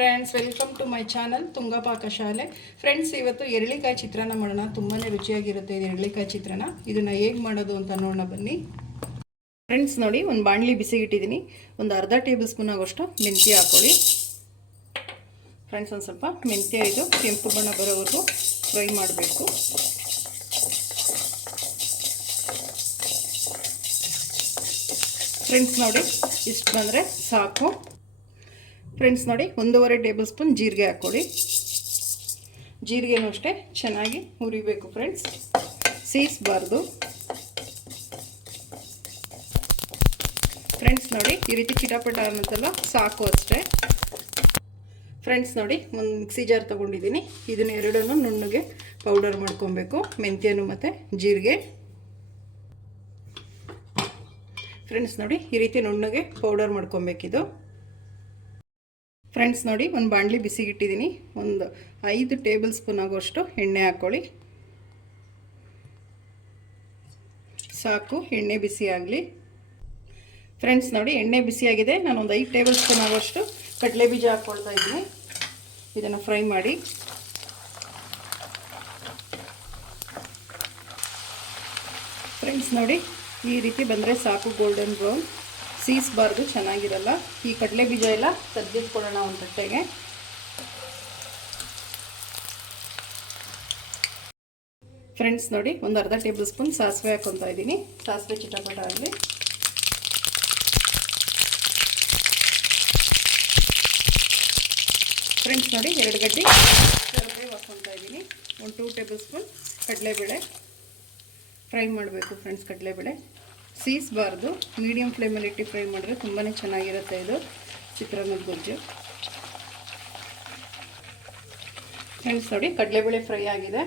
Friends welcome to my channel Tunga Pakashale friends ಇವತ್ತು ಎರಳಿಕಾಯಿ ಚಿತ್ರಾನ್ನ ಮಾಡೋಣ. ತುಂಬಾ ರುಚಿಯಾಗಿರುತ್ತೆ ಇದು ಎರಳಿಕಾಯಿ ಚಿತ್ರಾನ್ನ. ಇದನ್ನು ಹೇಗೆ ಮಾಡೋದು ಅಂತ ನೋಡೋಣ ಬನ್ನಿ. ಫ್ರೆಂಡ್ಸ್ ನೋಡಿ, ಒಂದು ಬಾಣಲಿ ಬಿಸಿಗಿಟ್ಟಿದ್ದೀನಿ ಒಂದು ಅರ್ಧ ಟೇಬಲ್ ಸ್ಪೂನ್ ಆಗೋಷ್ಟು ಮೆಂತ್ಯ ಹಾಕೊಳ್ಳಿ. ಫ್ರೆಂಡ್ಸ್ ಒಂದು ಸ್ವಲ್ಪ ಮೆಂತ್ಯ ಇದು ಕೆಂಪು ಬಣ್ಣ ಬರೋವರೆಗೂ ಫ್ರೈ ಮಾಡಬೇಕು. ಫ್ರೆಂಡ್ಸ್ ನೋಡಿ, ಇಷ್ಟು ಬಂದರೆ ಸಾಕು. ಫ್ರೆಂಡ್ಸ್ ನೋಡಿ, ಒಂದೂವರೆ ಟೇಬಲ್ ಸ್ಪೂನ್ ಜೀರಿಗೆ ಹಾಕ್ಕೊಡಿ. ಜೀರಿಗೆನೂ ಅಷ್ಟೇ, ಚೆನ್ನಾಗಿ ಹುರಿಬೇಕು ಫ್ರೆಂಡ್ಸ್ ಸೀಸ್ಬಾರ್ದು. ಫ್ರೆಂಡ್ಸ್ ನೋಡಿ, ಈ ರೀತಿ ಚಿಟಪಟ ಅನ್ನೋದಲ್ಲ ಸಾಕು ಅಷ್ಟೇ. ಫ್ರೆಂಡ್ಸ್ ನೋಡಿ, ಒಂದು ಮಿಕ್ಸಿ ಜಾರ್ ತೊಗೊಂಡಿದ್ದೀನಿ. ಇದನ್ನ ಎರಡನ್ನೂ ನುಣ್ಣಗೆ ಪೌಡರ್ ಮಾಡ್ಕೊಬೇಕು, ಮೆಂತ್ಯನು ಮತ್ತು ಜೀರಿಗೆ. ಫ್ರೆಂಡ್ಸ್ ನೋಡಿ, ಈ ರೀತಿ ನುಣ್ಣಗೆ ಪೌಡರ್ ಮಾಡ್ಕೊಬೇಕಿದು. ಫ್ರೆಂಡ್ಸ್ ನೋಡಿ, ಒಂದು ಬಾಣಲಿ ಬಿಸಿಗಿಟ್ಟಿದ್ದೀನಿ ಒಂದು ಐದು ಟೇಬಲ್ ಸ್ಪೂನ್ ಆಗೋಷ್ಟು ಎಣ್ಣೆ ಹಾಕ್ಕೊಳ್ಳಿ ಸಾಕು, ಎಣ್ಣೆ ಬಿಸಿ ಆಗಲಿ. ಫ್ರೆಂಡ್ಸ್ ನೋಡಿ, ಎಣ್ಣೆ ಬಿಸಿಯಾಗಿದೆ ನಾನು ಒಂದು ಐದು ಟೇಬಲ್ ಸ್ಪೂನ್ ಆಗೋಷ್ಟು ಕಡಲೆ ಬೀಜ ಹಾಕ್ಕೊಳ್ತಾ ಇದ್ದೀನಿ. ಇದನ್ನು ಫ್ರೈ ಮಾಡಿ. ಫ್ರೆಂಡ್ಸ್ ನೋಡಿ, ಈ ರೀತಿ ಬಂದರೆ ಸಾಕು, ಗೋಲ್ಡನ್ ಬ್ರೌನ್. ಸೀಸ್ಬಾರ್ದು ಚೆನ್ನಾಗಿರಲ್ಲ. ಈ ಕಡಲೆ ಬೀಜ ಎಲ್ಲ ತೆಗೆದಿಟ್ಕೊಳ್ಳೋಣ ಒಂದು ತಟ್ಟೆಗೆ. ಫ್ರೆಂಡ್ಸ್ ನೋಡಿ, ಒಂದು ಅರ್ಧ ಟೇಬಲ್ ಸ್ಪೂನ್ ಸಾಸಿವೆ ಹಾಕೊತಾ ಇದ್ದೀನಿ. ಸಾಸಿವೆ ಚಿಟಪಟ ಆಗಲಿ. ಫ್ರೆಂಡ್ಸ್ ನೋಡಿ, ಎರಡು ಗಡ್ಡೆ ಕಡಲೆ ಇದ್ದೀನಿ. ಒಂದು ಟೂ ಟೇಬಲ್ ಸ್ಪೂನ್ ಕಡಲೆಬೇಳೆ. ಫ್ರೈ ಮಾಡಬೇಕು ಫ್ರೆಂಡ್ಸ್ ಕಡಲೆಬೇಳೆ. ಸೀಸ್ಬಾರ್ದು. ಮೀಡಿಯಮ್ ಫ್ಲೇಮಲ್ಲಿ ಇಟ್ಟು ಫ್ರೈ ಮಾಡಿದ್ರೆ ತುಂಬಾ ಚೆನ್ನಾಗಿರುತ್ತೆ ಇದು. ಚಿತ್ರಾನ್ನದ ಗೊಜ್ಜು. ಫ್ರೆಂಡ್ಸ್, ನೋಡಿ, ಕಡಲೆಬೇಳೆ ಫ್ರೈ ಆಗಿದೆ.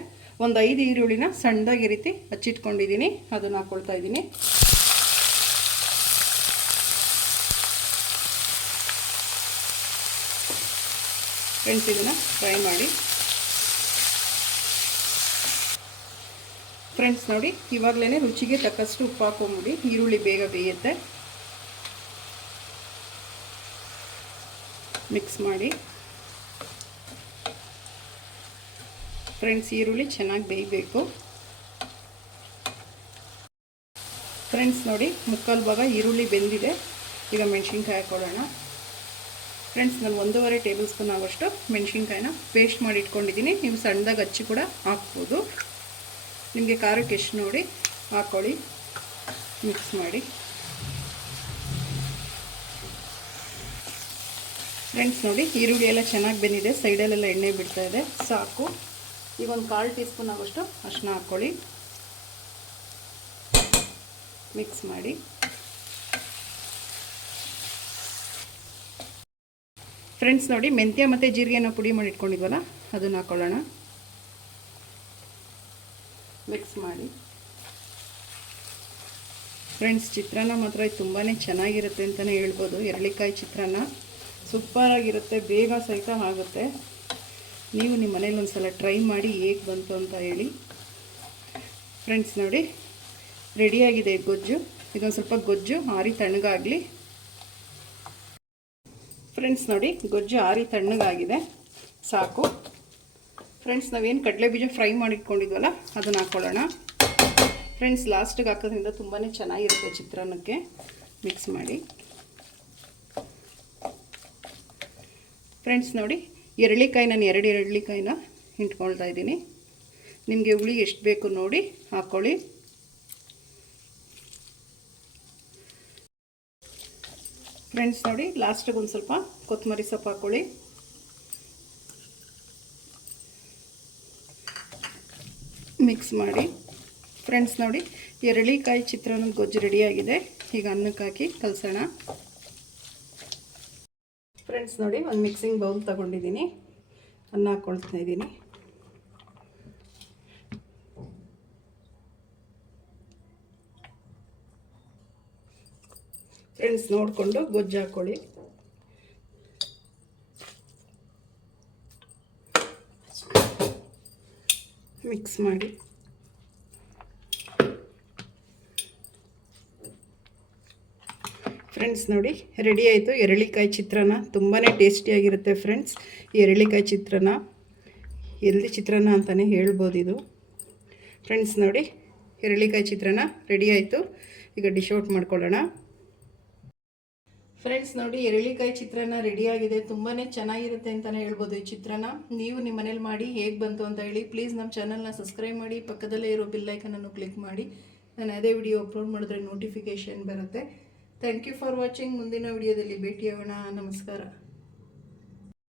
ಒಂದು ಐದು ಈರುಳ್ಳಿನ ಸಣ್ಣದಾಗಿ ರೀತಿ ಹಚ್ಚಿಟ್ಕೊಂಡಿದ್ದೀನಿ. ಅದನ್ನು ಹಾಕ್ಕೊಳ್ತಾ ಇದ್ದೀನಿ. ಫ್ರೆಂಡ್ಸ್, ಇದನ್ನು ಫ್ರೈ ಮಾಡಿ. ಫ್ರೆಂಡ್ಸ್ ನೋಡಿ ಇವಾಗಲೇ ರುಚಿಗೆ ತಕ್ಕಷ್ಟು ಉಪ್ಪು ಹಾಕೊಂಬಿಡಿ ಈರುಳ್ಳಿ ಬೇಗ ಬೇಯುತ್ತೆ. ಮಿಕ್ಸ್ ಮಾಡಿ. ಫ್ರೆಂಡ್ಸ್ ಈರುಳ್ಳಿ ಚೆನ್ನಾಗಿ ಬೇಯಬೇಕು. ಫ್ರೆಂಡ್ಸ್ ನೋಡಿ, ಮುಕ್ಕಾಲು ಭಾಗ ಈರುಳ್ಳಿ ಬೆಂದಿದೆ. ಈಗ ಮೆಣಸಿನ್ಕಾಯಿ ಹಾಕೊಳ್ಳೋಣ. ಫ್ರೆಂಡ್ಸ್ ನಾನು ಒಂದೂವರೆ ಟೇಬಲ್ ಸ್ಪೂನ್ ಆಗೋಷ್ಟು ಮೆಣಸಿನ್ಕಾಯಿನ ಪೇಸ್ಟ್ ಮಾಡಿ ಇಟ್ಕೊಂಡಿದ್ದೀನಿ. ನೀವು ಸಣ್ಣದಾಗಿ ಹಚ್ಚಿ ಕೂಡ ಹಾಕ್ಬೋದು. ನಿಮಗೆ ಖಾರಕ್ಕೆ ಎಷ್ಟು ನೋಡಿ ಹಾಕ್ಕೊಳ್ಳಿ ಮಿಕ್ಸ್ ಮಾಡಿ. ಫ್ರೆಂಡ್ಸ್ ನೋಡಿ, ಈರುಳ್ಳಿ ಎಲ್ಲ ಚೆನ್ನಾಗಿ ಬೆಂದಿದೆ, ಸೈಡಲ್ಲೆಲ್ಲ ಎಣ್ಣೆ ಬಿಡ್ತಾ ಇದೆ. ಸಾಕು. ಈಗ ಒಂದು ಕಾಲು ಟೀ ಸ್ಪೂನ್ ಆಗೋಷ್ಟು ಅರಿಶಿನ ಹಾಕ್ಕೊಳ್ಳಿ ಮಿಕ್ಸ್ ಮಾಡಿ. ಫ್ರೆಂಡ್ಸ್ ನೋಡಿ, ಮೆಂತ್ಯ ಮತ್ತು ಜೀರಿಗೆನ ಪುಡಿ ಮಾಡಿ ಇಟ್ಕೊಂಡಿದ್ವಲ್ಲ ಅದನ್ನು ಹಾಕ್ಕೊಳ್ಳೋಣ ಮಾಡಿ. ಫ್ರೆಂಡ್ಸ್ ಚಿತ್ರಾನ್ನ ಮಾತ್ರ ತುಂಬಾ ಚೆನ್ನಾಗಿರುತ್ತೆ ಅಂತಲೇ ಹೇಳ್ಬೋದು. ಎರಳಿಕಾಯಿ ಚಿತ್ರಾನ್ನ ಸೂಪರಾಗಿರುತ್ತೆ, ಬೇಗ ಸಹಿತ ಆಗುತ್ತೆ. ನೀವು ನಿಮ್ಮ ಮನೇಲಿ ಒಂದು ಸಲ ಟ್ರೈ ಮಾಡಿ ಹೇಗೆ ಬಂತು ಅಂತ ಹೇಳಿ. ಫ್ರೆಂಡ್ಸ್ ನೋಡಿ ರೆಡಿಯಾಗಿದೆ ಗೊಜ್ಜು. ಇದೊಂದು ಸ್ವಲ್ಪ ಗೊಜ್ಜು ಆರಿ ತಣ್ಣಗಾಗಲಿ. ಫ್ರೆಂಡ್ಸ್ ನೋಡಿ, ಗೊಜ್ಜು ಆರಿ ತಣ್ಣಗಾಗಿದೆ. ಸಾಕು. ಫ್ರೆಂಡ್ಸ್ ನಾವೇನು ಕಡಲೆ ಬೀಜ ಫ್ರೈ ಮಾಡಿಟ್ಕೊಂಡಿದ್ವಲ್ಲ, ಅದನ್ನು ಹಾಕ್ಕೊಳ್ಳೋಣ ಫ್ರೆಂಡ್ಸ್ ಲಾಸ್ಟಿಗೆ ಹಾಕೋದ್ರಿಂದ ತುಂಬಾ ಚೆನ್ನಾಗಿರುತ್ತೆ ಚಿತ್ರಾನ್ನಕ್ಕೆ. ಮಿಕ್ಸ್ ಮಾಡಿ. ಫ್ರೆಂಡ್ಸ್ ನೋಡಿ ಎರಳಿಕಾಯಿ ನಾನು ಎರಡು ಎರಳಿಕಾಯಿನ ಇಟ್ಕೊಳ್ತಾ ಇದ್ದೀನಿ. ನಿಮಗೆ ಹುಳಿ ಎಷ್ಟು ಬೇಕು ನೋಡಿ ಹಾಕ್ಕೊಳ್ಳಿ ಫ್ರೆಂಡ್ಸ್ ನೋಡಿ ಲಾಸ್ಟಿಗೆ ಒಂದು ಸ್ವಲ್ಪ ಕೊತ್ತಂಬರಿ ಸೊಪ್ಪು ಹಾಕ್ಕೊಳ್ಳಿ ಮಿಕ್ಸ್ ಮಾಡಿ. ಫ್ರೆಂಡ್ಸ್ ನೋಡಿ, ಎರಳಿಕಾಯಿ ಚಿತ್ರಾನ್ನ ಗೊಜ್ಜು ರೆಡಿಯಾಗಿದೆ. ಈಗ ಅನ್ನಕ್ಕೆ ಹಾಕಿ ಕಲಸೋಣ. ಫ್ರೆಂಡ್ಸ್ ನೋಡಿ, ಒಂದು ಮಿಕ್ಸಿಂಗ್ ಬೌಲ್ ತಗೊಂಡಿದ್ದೀನಿ. ಅನ್ನ ಹಾಕ್ಕೊಳ್ತಾ ಇದ್ದೀನಿ. ಫ್ರೆಂಡ್ಸ್ ನೋಡಿಕೊಂಡು ಗೊಜ್ಜು ಹಾಕ್ಕೊಳ್ಳಿ ಮಿಕ್ಸ್ ಮಾಡಿ. ಫ್ರೆಂಡ್ಸ್ ನೋಡಿ ರೆಡಿ ಆಯಿತು. ಎರಳಿಕಾಯಿ ಚಿತ್ರಾನ್ನ ತುಂಬಾ ಟೇಸ್ಟಿಯಾಗಿರುತ್ತೆ ಫ್ರೆಂಡ್ಸ್ ಈ ಎರಳಿಕಾಯಿ ಚಿತ್ರಾನ್ನ ಎಲ್ದಿ ಚಿತ್ರಾನ್ನ ಅಂತಲೇ ಹೇಳ್ಬೋದು ಇದು. ಫ್ರೆಂಡ್ಸ್ ನೋಡಿ, ಎರಳಿಕಾಯಿ ಚಿತ್ರಾನ್ನ ರೆಡಿ ಆಯಿತು. ಈಗ ಡಿಶ್ ಔಟ್ ಮಾಡ್ಕೊಳ್ಳೋಣ. ಫ್ರೆಂಡ್ಸ್ ನೋಡಿ, ಎರಳಿಕಾಯಿ ಚಿತ್ರಾನ್ನ ರೆಡಿ ಆಗಿದೆ. ತುಂಬಾ ಚೆನ್ನಾಗಿರುತ್ತೆ ಅಂತಲೇ ಹೇಳ್ಬೋದು ಈ ಚಿತ್ರಾನ್ನ. ನೀವು ನಿಮ್ಮ ಮನೇಲಿ ಮಾಡಿ ಹೇಗೆ ಬಂತು ಅಂತ ಹೇಳಿ ಪ್ಲೀಸ್ ನಮ್ಮ ಚಾನಲ್ನ ಸಬ್ಸ್ಕ್ರೈಬ್ ಮಾಡಿ. ಪಕ್ಕದಲ್ಲೇ ಇರೋ ಬಿಲ್ಲೈಕನನ್ನು ಕ್ಲಿಕ್ ಮಾಡಿ. ನಾನು ಅದೇ ವಿಡಿಯೋ ಅಪ್ಲೋಡ್ ಮಾಡಿದ್ರೆ ನೋಟಿಫಿಕೇಷನ್ ಬರುತ್ತೆ. ಥ್ಯಾಂಕ್ ಯು ಫಾರ್ ವಾಚಿಂಗ್ ಮುಂದಿನ ವಿಡಿಯೋದಲ್ಲಿ ಭೇಟಿಯಾಗೋಣ. ನಮಸ್ಕಾರ.